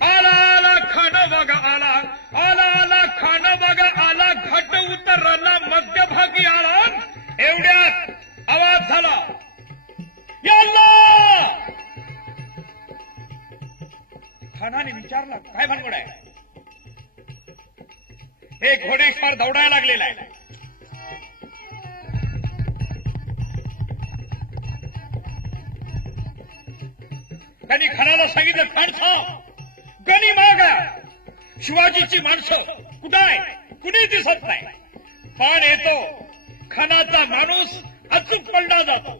आला आला खान बघा आला आला आला खान बघा आला घट उतरला मध्यभागी आला एवढ्यात आवाज झाला याल्ला खानाने विचारला काय भानगड आहे हे घोडेस्वार दौडायला लागलेला आहे त्यांनी खानाला सांगितलं माणसं गणी मागा शिवाजीची माणसं कुठं आहे कुणी दिसत नाही पण येतो खानाचा माणूस अचूक पडला जातो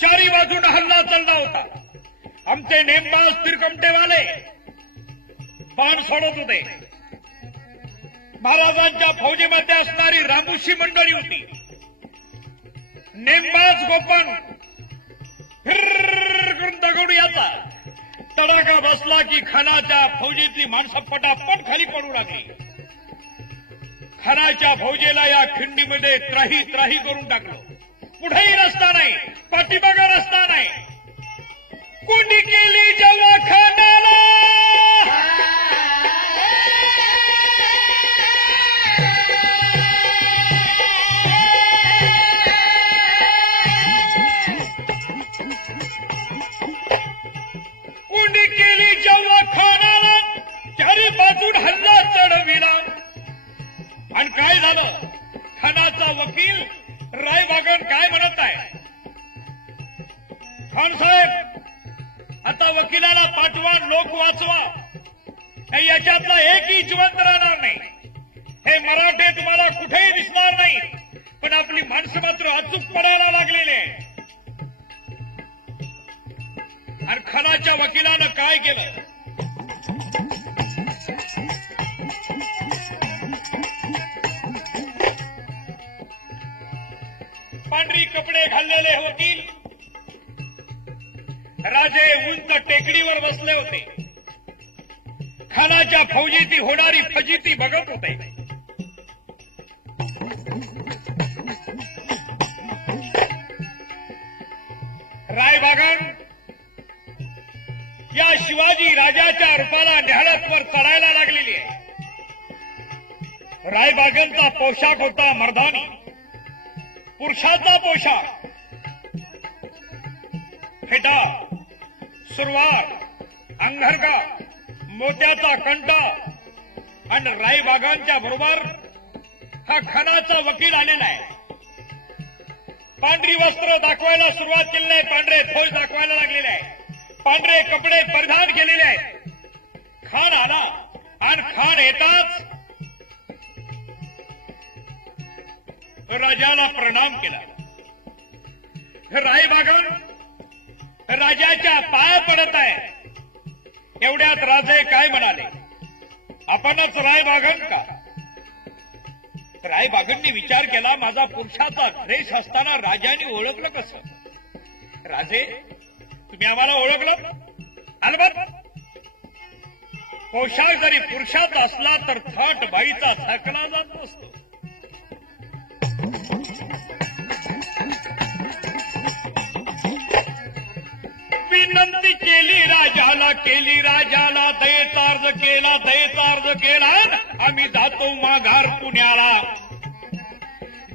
चारी बाजून हल्ला चालला होता आमचे नेमबाज तिरकमटेवाले बाण सोडत होते महाराजांच्या फौजेमध्ये असणारी रामोशी मंडळी होती नेमबाज गोपन करून दगड याचा तडाखा बसला की खानाच्या फौजेतली माणसं पटापट खाली पडू लागली खानाच्या फौजेला या खिंडीमध्ये त्राही त्राही करून टाकलं पुढेही रस्ता नाही पाठीमागा रस्ता नाही कोंडी केली जेव्हा खानाला कोंडी केली जेव्हा खानाला चारी बाजून हल्ला चढविला आणि काय झालं खानाचा वकील रायबागन काय म्हणत आहे खान साहेब आता वकिलाला पाठवा लोक वाचवा काही याच्यातला एकही जिवंत राहणार नाही हे मराठे तुम्हाला कुठेही दिसणार नाही पण आपली माणसं मात्र अचूक पडायला लागलेले आणि खानाच्या वकिलानं काय केलं पांढरी कपडे घाललेले वकील राजे उंच टेकडीवर बसले होते खानाच्या फौजेची होणारी फजिती बघत होते रायबागन या शिवाजी राजाच्या रूपाला न्याहाळतवर चढायला लागलेली आहे रायबागनचा पोशाख होता मर्दानी पुरुषाचा पोशाख फेटा सुरवार अंगरका मोत्याचा कंटा आणि रायबागांच्या बरोबर हा खानाचा वकील आलेला आहे पांढरी वस्त्र दाखवायला सुरुवात केलेली आहे पांढरे ध्वज दाखवायला लागलेले आहे पांढरे कपडे परिधान केलेले आहेत खान आला आणि खान येताच राजाला प्रणाम केला रायबागन राजाच्या पाया पडत आहे एवढ्यात राजे काय म्हणाले आपणच रायबागन का रायबागननी विचार केला माझा पुरुषाचा ड्रेस असताना राजाने ओळखलं कसं राजे तुम्ही आम्हाला ओळखलं अलबत्त पोशाख जरी पुरुषाचा असला तर थाट बाईचा झाकला जात नसतो विनंती केली राजाला दयेचा अर्ज केला आम्ही जातो माघार पुण्याला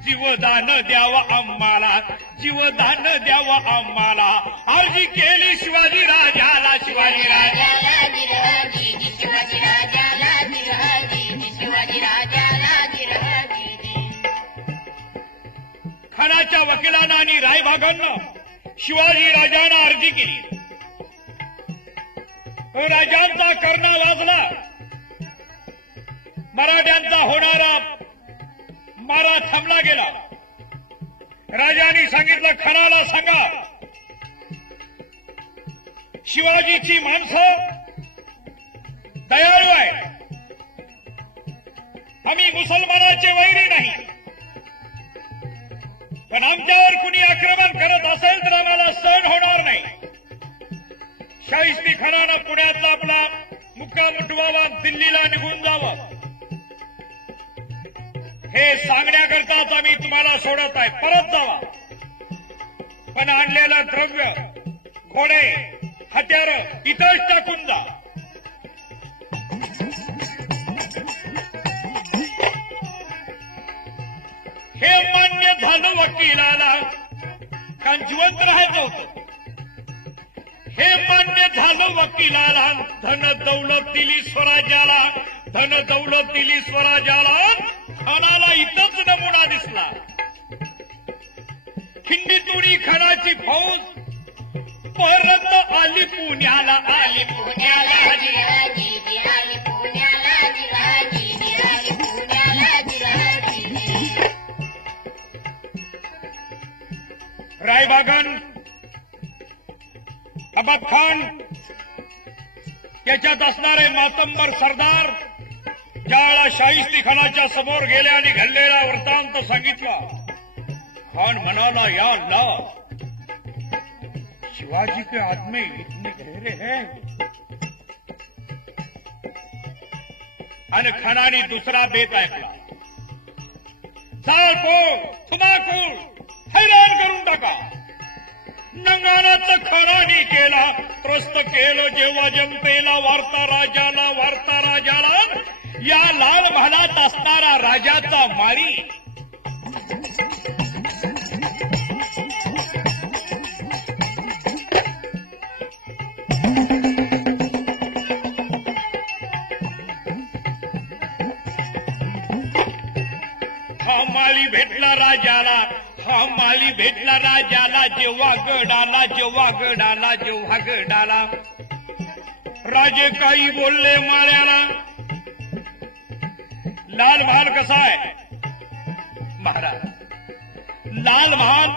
जीवदान द्यावं आम्हाला अर्जी केली शिवाजी राजाला खानाच्या वकिलांना आणि रायबागांना शिवाजी राजांना अर्जी केली राजांचा कर्णा वाजला मराठ्यांचा होणारा मारा थांबला गेला राजांनी सांगितलं खानाला सांगा शिवाजीची माणसं दयाळू आहे आम्ही मुसलमानाचे वैरी नाही पण आमच्यावर कुणी आक्रमण करत असेल तर आम्हाला सहन होणार नाही शाहिस्ती खानानं पुण्यातला आपला मुक्काम उठवावा दिल्लीला निघून जावं हे सांगण्याकरताच आम्ही तुम्हाला सोडत आहे परत जावा पण आणलेलं द्रव्य, घोडे, हत्यार इथंच टाकून जा. हे मान्य झालं वकिलाला, कारण जिवंत राहायचं होतं. हे मान्य झालं वकिलाला, धन दौलत दिली स्वराज्याला, धन दौलत दिली स्वराज्याला. खानाला इथंच नमुना दिसला. खिंडीतुणी खानाची फौज परत आली पुण्याला, आली पुण्याला, आली पुण्याला. रायबागन अहमद खान याच्यात असणारे मातंबर सरदार ज्यावेळा शाहिस्ती खानाच्या समोर गेले आणि घडलेला वृत्तांत सांगितला. खान म्हणाला, या अल्लाह, शिवाजी के आदमी इतने गहरे हैं. आणि खानाने दुसरा बेत ऐकला. जाळपोळ, धुमाकूळ हैराण करून टाका. नंगानाचं खानाने केला, त्रस्त केलं जेव्हा जनतेला. वार्ता राजाला, वार्ता राजाला, या लाल महालात असणारा राजाचा माळी. हा माळी भेटला राजाला, हा माळी भेटला राजाला. जेव्हा गडाला, जेव्हा गडाला, जेव्हा गडाला. राजे काही बोलले माळ्याला. लाल महाल कसा आहे महाराज? लाल महाल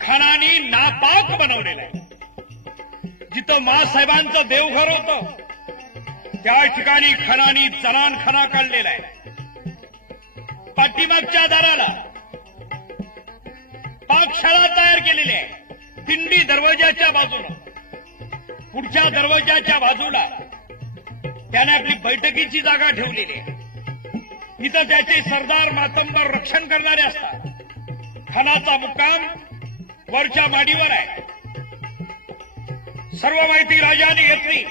खानाने नापाक बनवलेला आहे. जिथं मासाहेबांचं देवघर होतं त्या ठिकाणी खानाने जनानखाना काढलेला आहे. पाठीमागच्या दाराला पाकशाळा तयार केलेली आहे. दिंडी दरवाजाच्या बाजूला, पुढच्या दरवाजाच्या बाजूला त्याने आपली बैठकीची जागा ठेवलेली आहे. इथं त्याचे सरदार मातंबर रक्षण करणारे असतात. खानाचा मुक्काम वरच्या माडीवर आहे. सर्व माहिती राजाने घेतली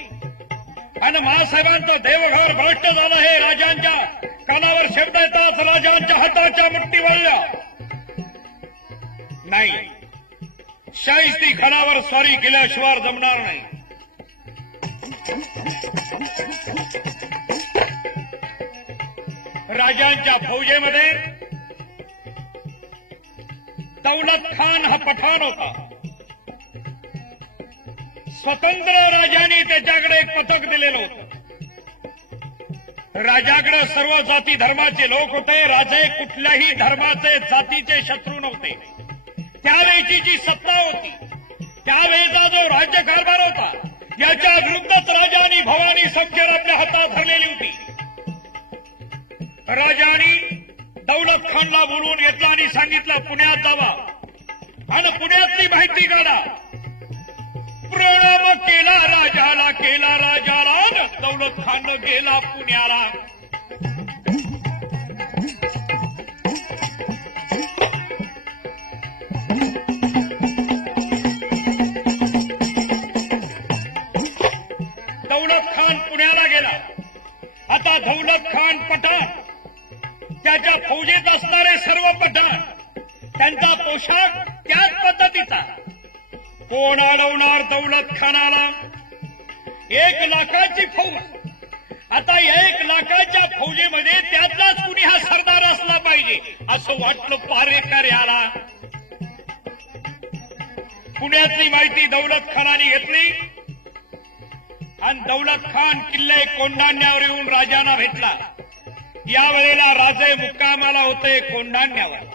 आणि महासाहेबांचं देवघर भ्रष्ट झालं हे राजांच्या कानावर शब्द येतात. राजांच्या हाताच्या मुठ्ठी वळल्या. नाही, शाहिस्ती खानावर स्वारी केल्याशिवाय जमणार नाही. राजांच्या फौजेमध्ये दौलत खान हा पठाण होता. स्वतंत्र राजाने त्याच्याकडे एक पथक दिलेलं होतं. राजाकडे सर्व जाती धर्माचे लोक होते. राजे कुठल्याही धर्माचे जातीचे शत्रू नव्हते. त्यावेळची जी सत्ता होती, त्यावेळेचा जो राज्यकारभार होता, याच्या विरुद्धच राजानी भवानी सौख्यर आपल्या हातात धरलेली होती. राजानी दौलत खानला बोलवून घेतला आणि सांगितलं, पुण्यात जावा आणि पुण्यातली माहिती काढा. प्रणाम केला राजाला, केला राजाला. दौलत खान गेला पुण्याला. दौलत खान पुण्याला गेला. आता दौलत खान पठाण, त्याच्या फौजेत असणारे सर्व पठाण, त्यांचा पोशाख त्याच पद्धतीचा. कोण अडवणार दौलत खानाला? 1 लाखाची फौज. आता 1 लाखाच्या फौजेमध्ये त्यातलाच कुणी हा सरदार असला पाहिजे असं वाटलं पारेकऱ्याला. पुण्यातली माहिती दौलत खानाने घेतली आणि दौलत खान किल्ले कोंढाण्यावर येऊन राजांना भेटला. यावेळेला राजे मुक्कामाला होते कोंढाण्यावर.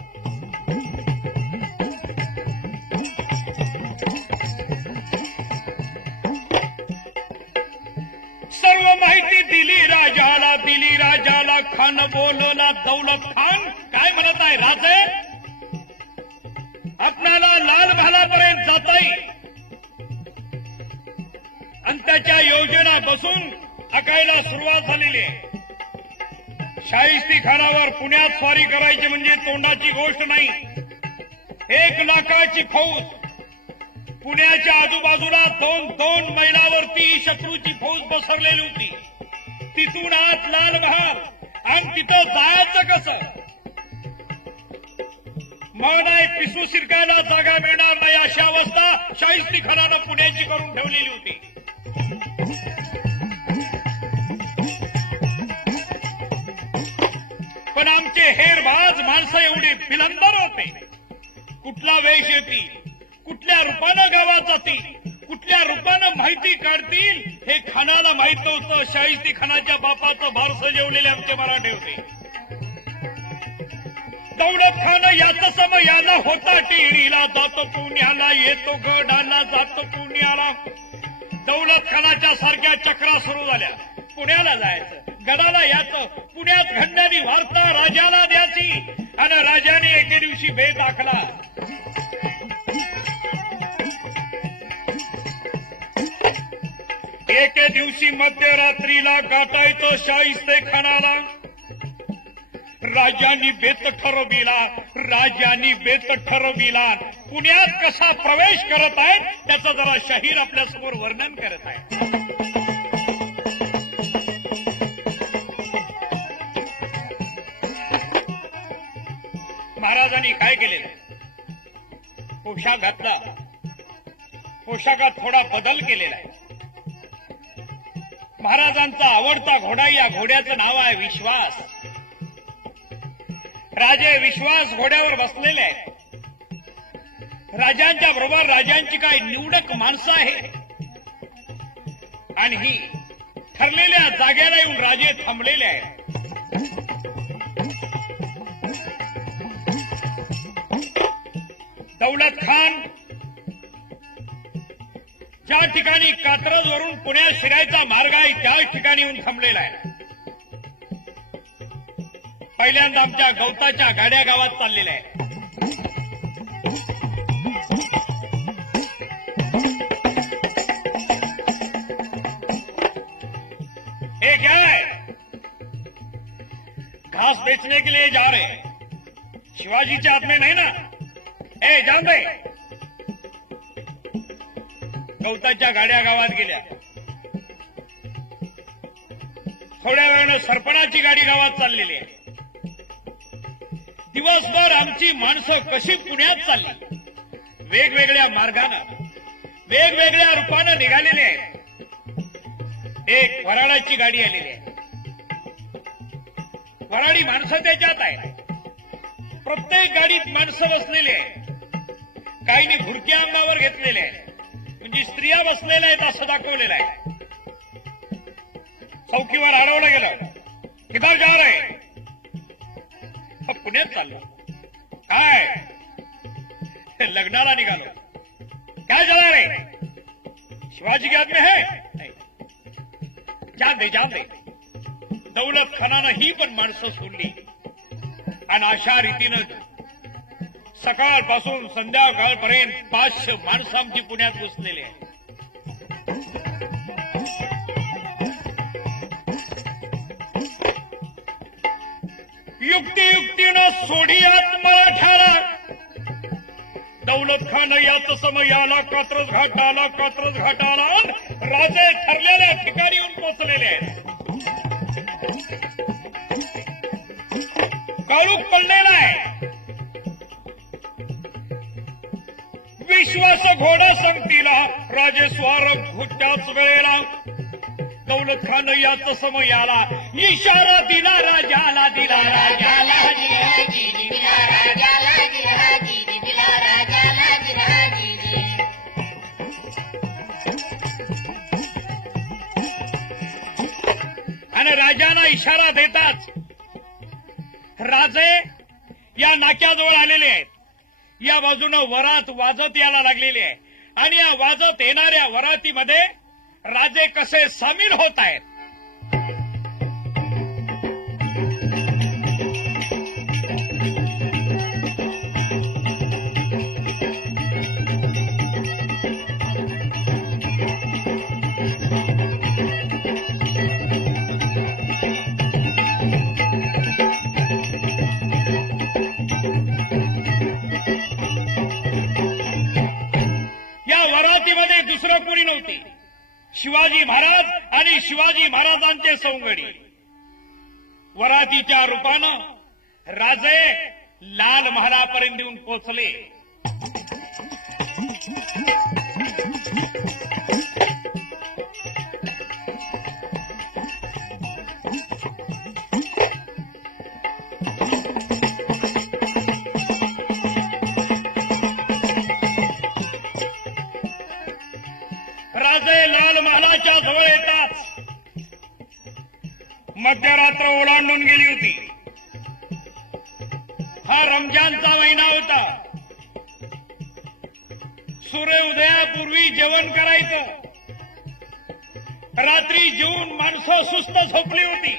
सर्व माहिती दिली राजाला, दिली राजाला. खान बोलवला दौलत खान. काय म्हणत आहे राजे? आपणाला लाल महालापर्यंत जाता येईल आणि त्याच्या योजना बसून आखायला सुरुवात झालेली आहे. शाहिस्ती खानावर पुण्यात स्वारी करायची म्हणजे तोंडाची गोष्ट नाही. 1 लाखाची फौज पुण्याच्या आजूबाजूला 2 मैलावरती शत्रूची फौज पसरलेली होती. तिथून आत लाल महाल आणि तिथं जायचं कसं? मग नाही पिसू शिरकायला जागा मिळणार नाही अशी अवस्था शाहिस्तेखानानं पुण्याची करून ठेवलेली होती. पण आमचे हेरबाज माणसं एवढी फिलंदर होते. कुठला वेश येतील, कुठल्या रूपानं गावात जातील, कुठल्या रूपानं माहिती काढतील हे खानाला माहित नव्हतं. शाहिस्तेखानाच्या बापाचं बारसं जेवलेले आमचे मराठे होते. दौलत खान याच समयाला होता टिळीला, जातो पुण्याला येतो गडाला, जातो पुण्याला. दौलत खानाच्या सारख्या चक्रा सुरू झाल्या. पुण्याला जायचं, गडाला यायचं, पुण्यात घंटानी वार्ता राजाला द्यायची आणि राजाने एके दिवशी बेत आखला. एके दिवशी मध्यरात्रीला गाठायचं शाहिस्तेखानाला. राजांनी बेत ठरविला, राजांनी बेत ठरविला. पुण्यात कसा प्रवेश करत आहे त्याचं जरा शाहीर आपल्यासमोर वर्णन करत आहे. महाराजांनी काय केलेलं? पोशाख घातला, पोशाखात थोडा बदल केलेला आहे. महाराजांचा आवडता घोडा, या घोड्याचं नाव आहे विश्वास. राजे विश्वास घोड्यावर बसलेले आहे. राजांच्या बरोबर राजांची काय निवडक माणसं आहे आणि ही ठरलेल्या जागेला येऊन राजे थांबलेले आहेत. दौलत खान ज्या ठिकाणी कात्रजवरून पुण्यात शिरायचा मार्ग आहे त्याच ठिकाणी येऊन थांबलेला आहे. पहिल्यांदा आमच्या गवताच्या गाड्या गावात चाललेल्या आहेत. हे क्या है? घास बेचने के लिए जा रहे हैं. शिवाजीच्या हात में नहीं ना? ए जान दे. गवताच्या गाड्या गावात गेल्या. थोड्या वेळानं सरपणाची गाडी गावात चाललेली आहे. दिवसभर आमची माणसं कशी पुण्यात चालली, वेगवेगळ्या मार्गानं, वेगवेगळ्या रूपानं निघालेले आहेत. एक वराडाची गाडी आलेली आहे. वराडी माणसं त्याच्यात आहे. प्रत्येक गाडीत माणसं बसलेली आहे. काहींनी घुडक्या अंगावर घेतलेले आहे, म्हणजे स्त्रिया बसलेल्या आहेत असं दाखवलेलं आहे. चौकीवर अडवलं गेलं. किधर जा रहे? पुण्यात चाललो. काय? लग्नाला निघालो. काय झाला रे? शिवाजी के हात में है? जान दे, जान दे. दौलत खानानं ही पण माणसं सोडली आणि अशा रीतीनं सकाळपासून संध्याकाळपर्यंत 500 माणसं आमची पुण्यात घुसलेली आहे. युक्तीनं सोडियात मराठ्याला. दौलत खान याच समयाला कात्रज घाटाला, कात्रज घाटाला राजे ठरलेल्या ठिकाणी येऊन पोचलेले आहेत. काळूक पडलेला आहे. विश्वास घोडा संगतीला, राजे स्वार त्याच वेळेला. दौलत खान याच समयाला इशारा दिला राजाला, दिला राजाला, दिला राजाला, दिला राजाला. आणि राजाला इशारा देताच राजे या नाक्याजवळ आलेले आहेत. या बाजूनं वरात वाजत यायला लागलेली आहे आणि या वाजत येणाऱ्या वरातीमध्ये राजे कसे सामील होत आहेत. नव्हती. शिवाजी महाराज आणि शिवाजी महाराजांचे सवंगडी वरातीच्या रूपानं राजे लाल महालापर्यंत येऊन पोचले. राजे लाल महालाच्या जवळ येताच मध्यरात्र ओलांडून गेली होती. हा रमजानचा महिना होता. सूर्योदयापूर्वी जेवण करायचं. रात्री जेवून माणसं सुस्त झोपली होती.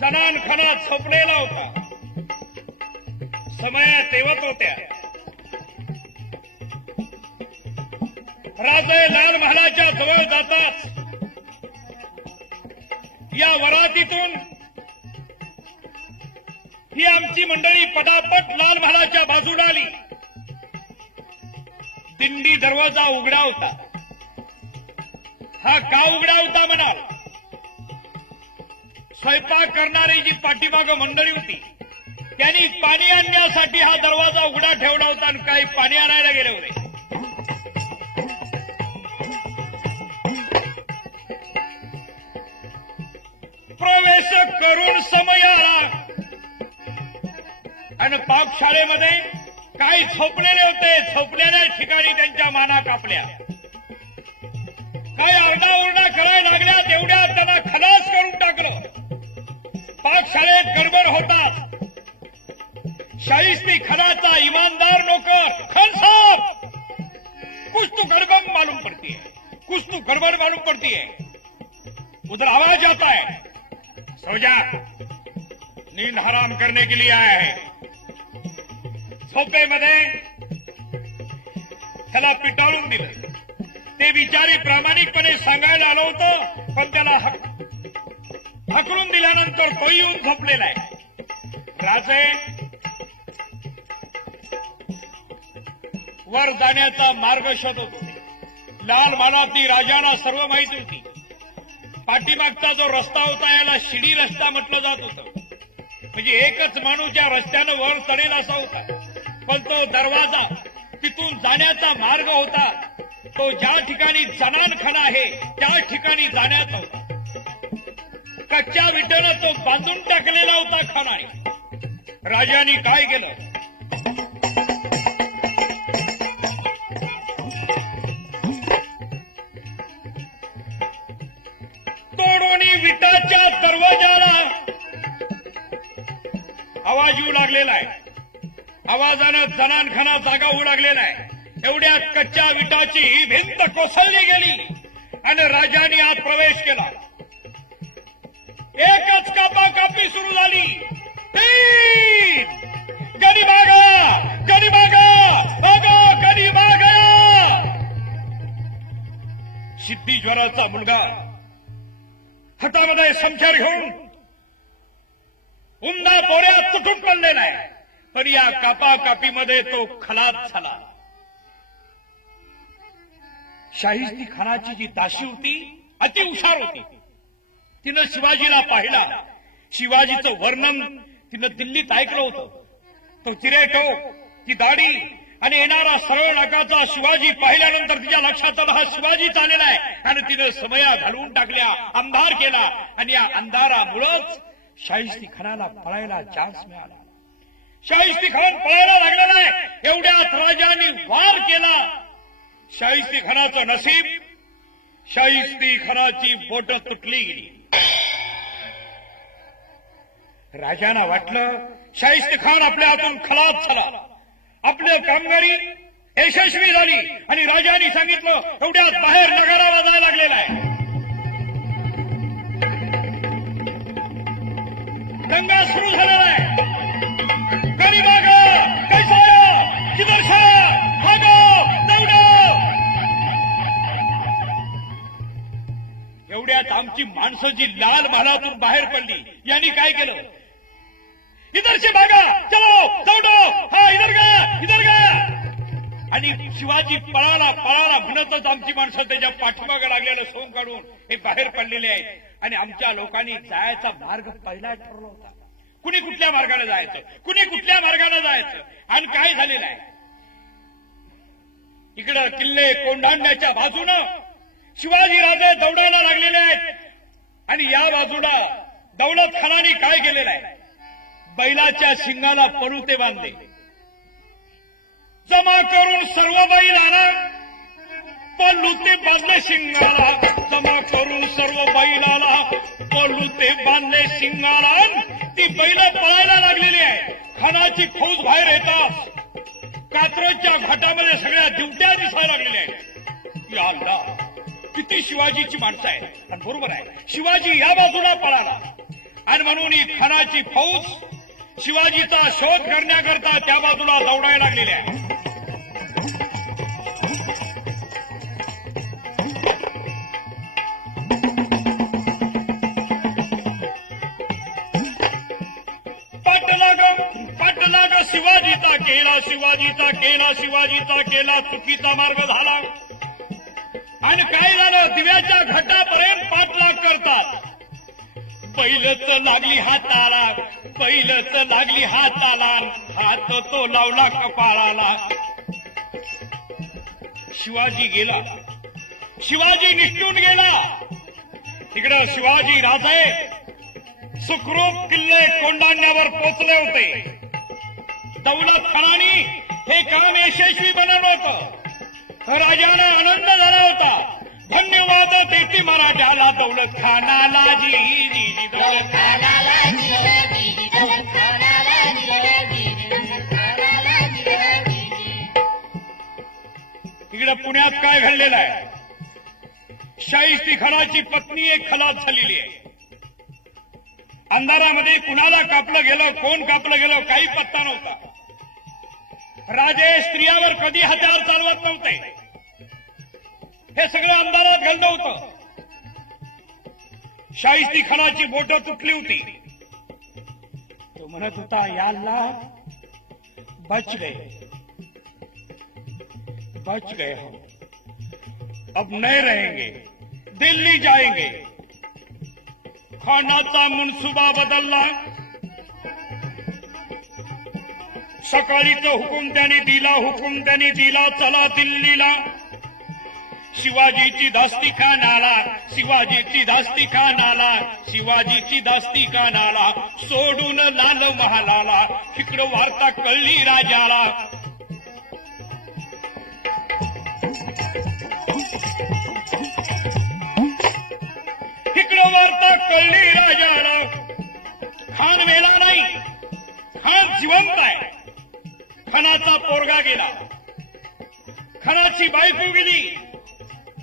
जनान खणात झोपलेला होता. समया तेवत होत्या. राजे लाल महालाच्या जवळ जाताच या वरातीतून ही आमची मंडळी पटापट लाल महालाच्या बाजूला आली. दिंडी दरवाजा उघडा होता. हा का उघडा होता म्हणाल? स्वयंपाक करणारी जी पाठीमागं मंडळी होती त्यांनी पाणी आणण्यासाठी हा दरवाजा उघडा ठेवला होता आणि काही पाणी आणायला गेले होते. प्रवेश करून समय आला आणि पाकशाळेमध्ये काही झोपलेले होते. झोपलेल्या ठिकाणी त्यांच्या माना कापल्या. काही आरडाओरडा करायला लागल्या. तेवढ्यात त्यांना खलास करून टाकलं. पाकशाळेत गडबड होतात. शाहिस्ती खानाचा इमानदार नोकर खान साहब, कुछ तो गड़बड़ मालूम पड़ती है, कुछ तो गड़बड़ मालूम पड़ती है. उधर आवाज आता है, सो जा, नींद हराम करने के लिए आया है. झोपेमध्ये त्याला पिटाळून दिलं. ते बिचारी प्रामाणिकपणे सांगायला आलं होतं, पण त्याला हकलून दिल्यानंतर तोही येऊन झोपलेला आहे. राजे वर जाण्याचा मार्ग शोधत होते. लाल महालातली राजांना सर्व माहिती होती. पाठीमागचा जो रस्ता होता याला शिडी रस्ता म्हटलं जात होतं. म्हणजे एकच माणूस ज्या रस्त्यानं वर चढेल असा होता. पण तो दरवाजा, तिथून जाण्याचा मार्ग होता तो ज्या ठिकाणी जनानखाना आहे त्या ठिकाणी जाण्याचा होता. कच्च्या विटेनं तो बांधून टाकलेला होता खानाने. राजांनी काय केलं? तोडोनी विटाच्या दरवाजाला आवाज येऊ लागलेला आहे. आवाजानं जनानखाना जागा होऊ लागलेला आहे. एवढ्या कच्च्या विटाची भिंत कोसळली गेली आणि राजांनी आत प्रवेश केला. एकच कापाकापी सुरू झाली. गडी मागा, गडी मागा, मागा, गडी मागा. सिद्धीश्वराचा मुलगा हातामध्ये समशार घेऊन उंदा बोऱ्यात तुटून पडलेला आहे. पण या कापाकापीमध्ये तो खलास झाला. शाहिस्ती खानाची जी दासी होती अति हुशार होती. तिनं शिवाजीला पाहिला. शिवाजीचं वर्णन तिनं दिल्लीत ऐकलं होतं. तो चिरेटो, ती दाढी आणि येणारा सरळ नाकाचा शिवाजी पाहिल्यानंतर तिच्या लक्षात आलं हा शिवाजीच आलेला आहे. आणि तिनं समया घालवून टाकल्या, अंधार केला आणि या अंधारामुळंच शाहिस्ती खानाला पळायला चान्स मिळाला. शाहिस्ती खान पळायला लागलेला आहे. एवढ्यात राजांनी वार केला. शाहिस्ती खानाचं नशीब, शाहिस्ती खानाची बोटं तुटली गेली. राजांना वाटलं शाहिस्ती खान आपल्या हातून खलास झाला, आपली कामगिरी यशस्वी झाली. आणि राजांनी सांगितलं एवढ्यात बाहेर नगारा वाजायला लागलेला आहे. दंगा सुरू झालेला आहे. गडी मागा, कैसा आया, किधर से, भागो, दौडो. एवढ्यात आमची माणसं जी लाल महालातून बाहेर पडली. यांनी काय केलं? इधर से भागा, चलो, दौडो, हा इधर गा, इधर गा. आणि शिवाजी पळाला पळाला म्हणतच आमची माणसं त्याच्या पाठीमागे लागलेलं सोंग काढून हे बाहेर पडलेले आहेत. आणि आमच्या लोकांनी जायचा मार्ग पहिला ठरवला होता. कुणी कुठल्या मार्गाने जायचं, कुणी कुठल्या मार्गाने जायचं. आणि काय झालेलं आहे, इकडं किल्ले कोंढाण्याच्या बाजूनं शिवाजीराजे दौडायला लागलेले आहेत. आणि या बाजूला दौलत खानाने काय केलेलं आहे, बैलाच्या शिंगाला परुते बांधले. जमा करून सर्व बैल आणा, पलुते बांधले शिंगाला. जमा करून सर्व बैलाला पलुते बांधले शिंगाला. ती बैल पळायला लागलेली आहे. खानाची फौज बाहेर येतात. कात्रजच्या घाटामध्ये सगळ्या दिवट्या दिसायला लागलेल्या आहेत. या अल्लाह, किती शिवाजीची माणसं आहे. आणि बरोबर आहे, शिवाजी या बाजूला पळाला. आणि म्हणून ही खानाची फौज शिवाजीचा शोध करण्याकरता त्या बाजूला दौडायला लागलेली आहे. पाठलाग शिवाजीचा केला, शिवाजीचा केला, शिवाजीचा केला. चुकीचा मार्ग झाला. आणि काय झालं, दिव्याच्या घाटापर्यंत पाठलाग करतात. बैलच लागली हाताला, बैलच लागली हाताला. हात तो लावला कपाळाला. शिवाजी गेला, शिवाजी निष्ठून गेला. तिकडं शिवाजी राजे सुखरूप किल्ले कोंढाण्यावर पोचले होते. दौलत खानाने हे काम यशस्वी बनवलं होतं. राजाला आनंद झाला होता. धन्यवाद देती मराठ्याला, दौलत खानाला. जी जी दौलत खानाला. इकडे पुण्यात काय घडलेलं आहे, शाहिस्ती खानाची पत्नी एक खलास झालेली आहे. अंधारामध्ये कुणाला कापलं गेलं, कोण कापलं गेलं, काही पत्ता नव्हता. राजे स्त्रियावर कधी हत्यार चालवत नव्हते. हे सगळं अंधारात घडलं होतं. शाहिस्ती खानाची बोटं तुटली होती. तो म्हणत होता, या अल्लाह, बच गए, बच गए हम, अब नहीं रहेंगे, दिल्ली जाएंगे. खानाचा मनसुबा बदलला. सकाळीचा हुकूम त्यांनी दिला, चला दिल्लीला. शिवाजीची दास्ती खानाला, शिवाजीची दास्ती खानाला, शिवाजीची दास्ती खानाला. सोडून लाल महालाला, इकडं वार्ता कळली राजाला. इकडं वार्ता कळली राजाला. खान मेला नाही, खान जिवंत आहे. खानाचा पोरगा गेला, खानाची बायको गेली,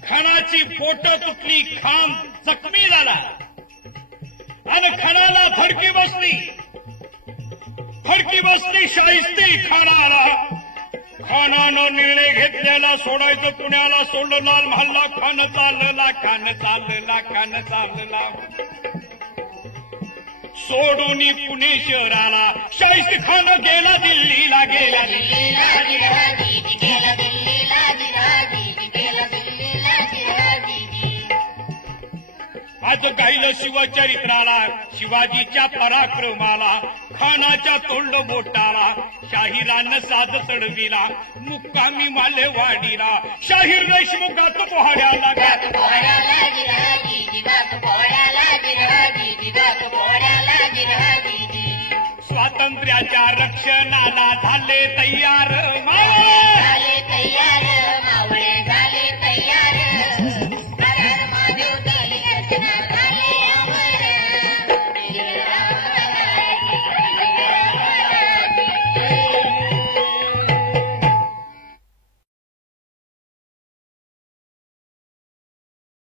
खानाची बोटं तुटली, खान जखमी झाला. आणि खानाला धडकी बसली शाहिस्ती खानाला. खानानं निर्णय घेतलेला, सोडायचं पुण्याला. सोडलं लाल महालला. खान चालला. सोडून पुणे शहराला. शाहिस्ती खान गेला दिल्लीला. आज गायलं शिवचरित्राला, शिवाजीच्या पराक्रमाला. खानाच्या तोंड बोटाला, शाहिरानं साज चढविला. मुक्कामी मालेवाडीला, शाहीर देशमुखात पोहाड्याला. स्वातंत्र्याच्या रक्षणाला झाले तयार.